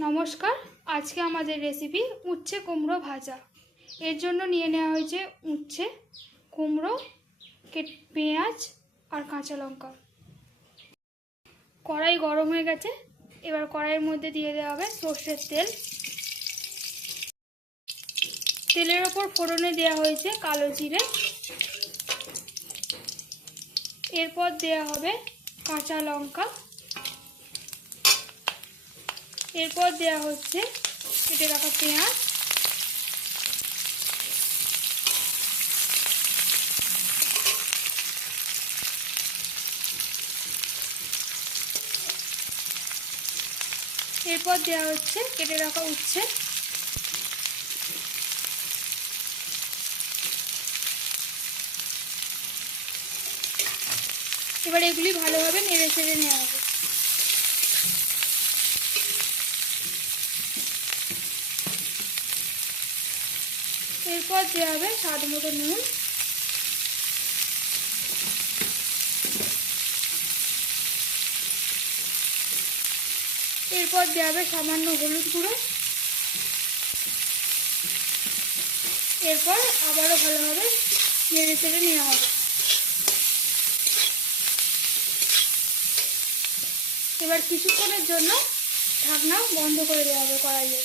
নমস্কার, আজকে আমাদের রেসিপি উচ্ছে কুমড়ো ভাজা। এর জন্য নিয়ে নেওয়া হয়েছে উচ্ছে, কুমড়ো, পেঁয়াজ আর কাঁচা লঙ্কা। কড়াই গরম হয়ে গেছে, এবার কড়াইয়ের মধ্যে দিয়ে দেওয়া হবে সর্ষের তেল। তেলের ওপর ফোড়নে দেওয়া হয়েছে কালো জিরে, এরপর দেওয়া হবে কাঁচা লঙ্কা, এরপর দেওয়া হচ্ছে কেটে রাখা পেঁয়াজ, এরপর দেওয়া হচ্ছে কেটে রাখা উচ্ছে। এবার এগুলি ভালোভাবে নেড়ে চেড়ে নেওয়া হবে। এরপর দেওয়া হবে স্বাদ মতো নুন, এরপর দেওয়া হবে সামান্য হলুদ গুঁড়ো। এরপর আবারও ভালোভাবে নেড়ে চেড়ে নেওয়া হবে। এবার কিছুক্ষণের জন্য ঢাকনা বন্ধ করে দেওয়া হবে কড়াইয়ে।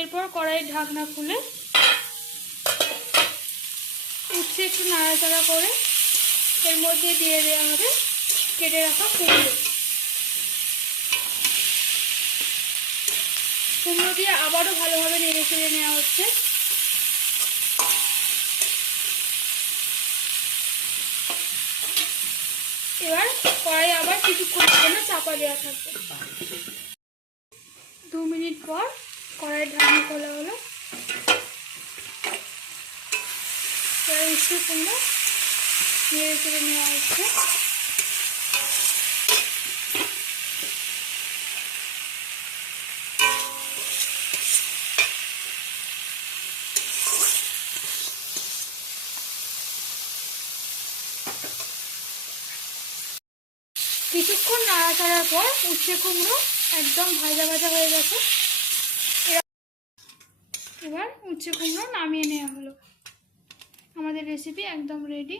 এরপর কড়াইয়ের ঢাকনা খুলে উচ্ছে একটু নাড়াচাড়া করে এর মধ্যে দিয়ে দেওয়া হবে কেটে রাখা কুমড়ো। কুমড়ো দিয়ে আবারও ভালোভাবে নেড়ে চেড়ে নেওয়া হচ্ছে। এবার কড়াই আবার কিছুক্ষণের জন্য চাপা দেওয়া থাকবে। 2 মিনিট পর কড়াইয়ের ঢাকনা খোলা হলো। এবার উচ্ছে কুমড়ো নেড়ে চেড়ে নেওয়া হচ্ছে। কিছুক্ষণ নাড়াচাড়ার পর উচ্ছে কুমড়ো একদম ভাজা ভাজা হয়ে গেছে। এবার উচ্ছে কুমড়ো নামিয়ে নেওয়া হলো। আমাদের রেসিপি একদম রেডি।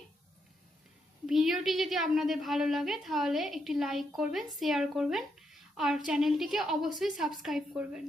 ভিডিওটি যদি আপনাদের ভালো লাগে তাহলে একটি লাইক করবেন, শেয়ার করবেন আর চ্যানেলটিকে অবশ্যই সাবস্ক্রাইব করবেন।